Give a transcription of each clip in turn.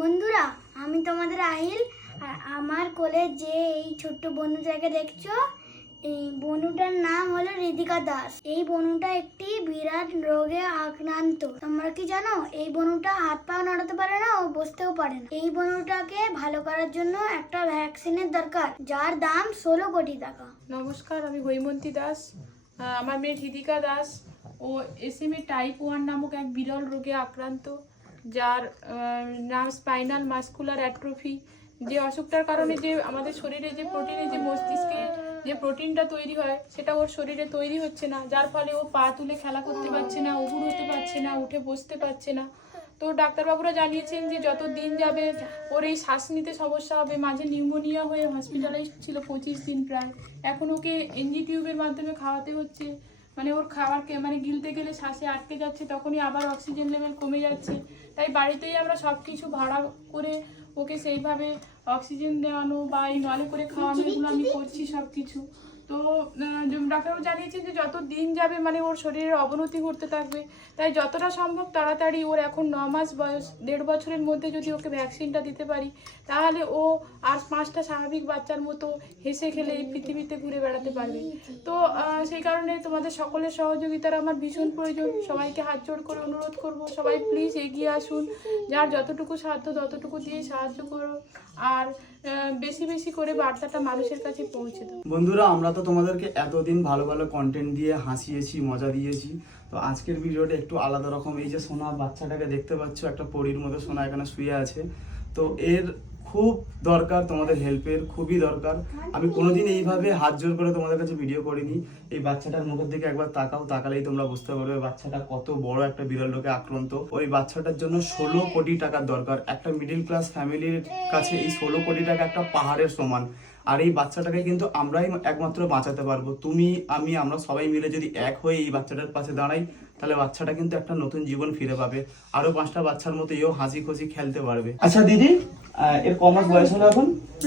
বন্ধুরা, আমি তোমাদের আহিল আর আমার কোলে যে এই ছোট্ট বনুটাকে দেখছ, এই বনুটার নাম হলো রিদিকা দাস। এই বনুটা একটি বিরাট রোগে আক্রান্ত। তোমরা কি জানো, এই বনুটা হাত পা নাড়াতে পারে না ও বসতেও পারে না। এই বনুটাকে ভালো করার জন্য একটা ভ্যাকসিনের দরকার, যার দাম ষোলো কোটি টাকা। নমস্কার, আমি হৈমন্তী দাস। আমার মেয়ে হৃদিকা দাস। ও এসএমএ টাইপ ওয়ান নামক এক বিরল রোগে আক্রান্ত। যার নাম স্পাইনাল মাস্কুলার অ্যাট্রোফি যে অসুখটার কারণে যে আমাদের শরীরে যে প্রোটিনে যে মস্তিষ্কে যে প্রোটিনটা তৈরি হয়, সেটা ওর শরীরে তৈরি হচ্ছে না। যার ফলে ও পা তুলে খেলা করতে পারছে না উঠে হতে পারছে না, উঠে বসতে পারছে না। তো ডাক্তারবাবুরা জানিয়েছেন যে যত দিন যাবে ওর এই শ্বাস নিতে সমস্যা হবে। মাঝে নিউমোনিয়া হয়ে হসপিটালাইজ ছিল পঁচিশ দিন প্রায়। এখন ওকে এনজি টিউবের মাধ্যমে খাওয়াতে হচ্ছে। মানে ওর খাবারকে মানে গিলতে গেলে শ্বাসে আটকে যাচ্ছে, তখনই আবার অক্সিজেন লেভেল কমে যাচ্ছে। তাই বাড়িতেই আমরা সব কিছু ভাড়া করে ওকে সেইভাবে অক্সিজেন দেওয়ানো বা এই নলে করে খাওয়ানো, এগুলো আমি করছি সব কিছু তো ডাক্তারবাবু জানিয়েছেন যে যত দিন যাবে মানে ওর শরীরের অবনতি ঘটতে থাকবে, তাই যতটা সম্ভব তাড়াতাড়ি ওর এখন ন মাস বয়স, দেড় বছরের মধ্যে যদি ওকে ভ্যাকসিনটা দিতে পারি, তাহলে ও আর পাঁচটা স্বাভাবিক বাচ্চার মতো হেসে খেলে এই পৃথিবীতে ঘুরে বেড়াতে পারবে। তো সেই কারণে তোমাদের সকলের সহযোগিতার আমার ভীষণ প্রয়োজন। সবাইকে হাত জোড় করে অনুরোধ করব, সবাই প্লিজ এগিয়ে আসুন। যার যতটুকু সাধ্য ততটুকু দিয়ে সাহায্য করো। আর বেশি বেশি করে বার্তাটা মানুষের কাছে পৌঁছে দাও। বন্ধুরা, আমরা তো তোমাদেরকে এতদিন ভালো ভালো কন্টেন্ট দিয়ে হাসিয়েছি, মজা দিয়েছি। তো আজকের ভিডিওটা একটু আলাদা রকম। এই যে সোনা, বাচ্চাটাকে দেখতে পাচ্ছ, একটা পরীর মতো সোনা এখানে শুয়ে আছে। তো এর খুব দরকার তোমাদের হেল্পের খুবই দরকার। আমি কোনোদিন এইভাবে হাত জোর করে তোমাদের কাছে ভিডিও করিনি। এই বাচ্চাটার মুখের দিকে একবার তাকাও, তাকালেই তোমরা বুঝতে পারবে বাচ্চাটা কত বড় একটা বিরল লোকে আক্রান্ত। ওই বাচ্চাটার জন্য ষোলো কোটি টাকার দরকার। একটা মিডিল ক্লাস ফ্যামিলির কাছে এই ষোলো কোটি টাকা একটা পাহাড়ের সমান। আর এই বাচ্চাটাকে কিন্তু আমরাই একমাত্র বাঁচাতে পারব। তুমি, আমি, আমরা সবাই মিলে যদি এক হয়ে এই বাচ্চাটার পাশে দাঁড়াই তাহলে বাচ্চাটা কিন্তু একটা নতুন জীবন ফিরে পাবে। আরও পাঁচটা বাচ্চার মতো এও হাসি খুশি খেলতে পারবে। আচ্ছা দিদি এর কমাস বয়স হলো এখন?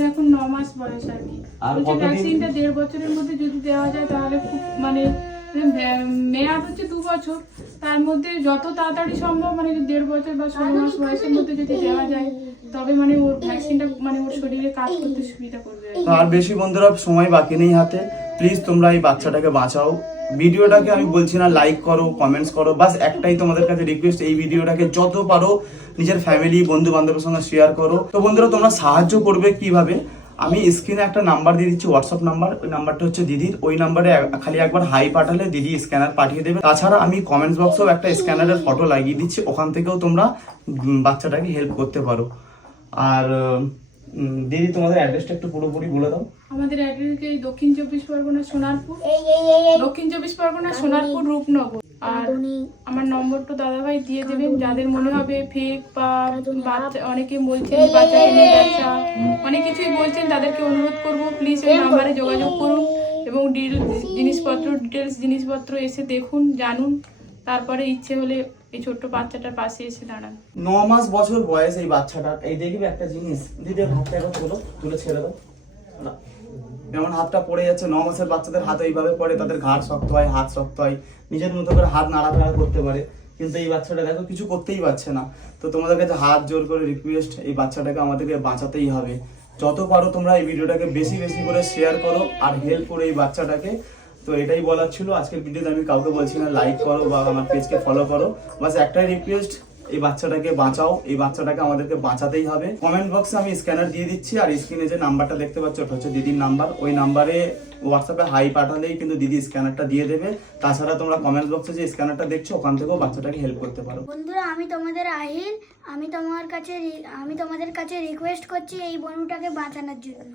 এখন ন মাস বয়স আর কি। আর ভ্যাকসিনটা দেড় বছরের মধ্যে যদি দেওয়া যায় তাহলে খুব মানে মেয়াদ হচ্ছে দু বছর। তার মধ্যে যত তাড়াতাড়ি সম্ভব মানে দেড় বছর বা ষোলো মাস বয়সের মধ্যে যদি দেওয়া যায় তবে মানে ওর ভ্যাকসিনটা মানে ওর শরীরে কাজ করতে সুবিধা করবে কি। আর বেশি বন্ধুরা সময় বাকি নেই হাতে। প্লিজ তোমরা এই বাচ্চাটাকে বাঁচাও। ভিডিওটাকে আমি বলছি না লাইক করো কমেন্টস করো, বাস একটাই তোমাদের কাছে রিকোয়েস্ট এই ভিডিওটাকে যত পারো নিজের ফ্যামিলি বন্ধু বান্ধবের সঙ্গে শেয়ার করো। তো বন্ধুরা, তোমরা সাহায্য করবে কীভাবে? আমি স্ক্রিনে একটা নাম্বার দিয়ে দিচ্ছি হোয়াটসঅ্যাপ নাম্বার ওই নাম্বারটা হচ্ছে দিদির। ওই নাম্বারে খালি একবার হাই পাঠালে দিদি স্ক্যানার পাঠিয়ে দেবে। তাছাড়া আমি কমেন্টস বক্সেও একটা স্ক্যানারের ফটো লাগিয়ে দিচ্ছি। ওখান থেকেও তোমরা বাচ্চাটাকে হেল্প করতে পারো। আর দিদি তোমাদের অ্যাড্রেসটা একটু পুরোপুরি বলে দাও। আমাদের অ্যাড্রেস এই দক্ষিণ চব্বিশ পরগনা সোনারপুর? এই এই এই এই। দক্ষিণ চব্বিশ পরগনা সোনারপুর রূপনগর। আর আমার নম্বরটা দাদাভাই দিয়ে দেবেন যাদের মনে হবে ফেক বা বাচ্চা অনেকে বলছেন বাচ্চাকে নিয়ে ব্যবসা অনেক কিছুই বলছেন তাদেরকে অনুরোধ করব প্লিজ ওই নাম্বারে যোগাযোগ করুন এবং ডিল জিনিসপত্র ডিটেলস জিনিসপত্র এসে দেখুন জানুন। তারপরে ইচ্ছে হলে এই ছোট্ট বাচ্চাটার পাশে এসে দাঁড়ান। ন মাস বছর বয়স এই বাচ্চাটার এই দেখবি একটা জিনিস। দিদি হাতটা একবার তোলো তুলে ছেড়ে দাও। যেমন হাতটা পড়ে যাচ্ছে, ন মাসের বাচ্চাদের হাত এইভাবে পড়ে, তাদের ঘাড় শক্ত হয়, হাত শক্ত হয়। নিজের মতো করে হাত নাড়াচাড়া করতে পারে। কিন্তু এই বাচ্চাটা দেখো, কিছু করতেই পারছে না। তো তোমাদের কাছে হাত জোর করে রিকোয়েস্ট এই বাচ্চাটাকে আমাদেরকে বাঁচাতেই হবে। যত পারো তোমরা এই ভিডিওটাকে বেশি বেশি করে শেয়ার করো আর হেল্প করো এই বাচ্চাটাকে তো এটাই বলার ছিল। আজকের ভিডিওতে আমি কাউকে বলছি না লাইক করো বা আমার পেজকে ফলো করো। বাস একটাই রিকোয়েস্ট এই বাচ্চাটাকে বাঁচাও, এই বাচ্চাটাকে আমাদেরকে বাঁচাতেই হবে। কমেন্ট বক্সে আমি স্ক্যানার দিয়ে দিচ্ছি, আর স্ক্রিনে যে নাম্বারটা দেখতে পাচ্ছ ওটা হচ্ছে দিদির নাম্বার ওই নাম্বারে হোয়াটসঅ্যাপে হাই পাঠালেই কিন্তু দিদি স্ক্যানারটা দিয়ে দেবে। তাছাড়া তোমরা কমেন্ট বক্সে যে স্ক্যানারটা দেখছ, ওখান থেকেও বাচ্চাটাকে হেল্প করতে পারো। বন্ধুরা, আমি তোমাদের আহিল। আমি তোমার কাছে আমি তোমাদের কাছে রিকোয়েস্ট করছি এই বনুটাকে বাঁচানোর জন্য।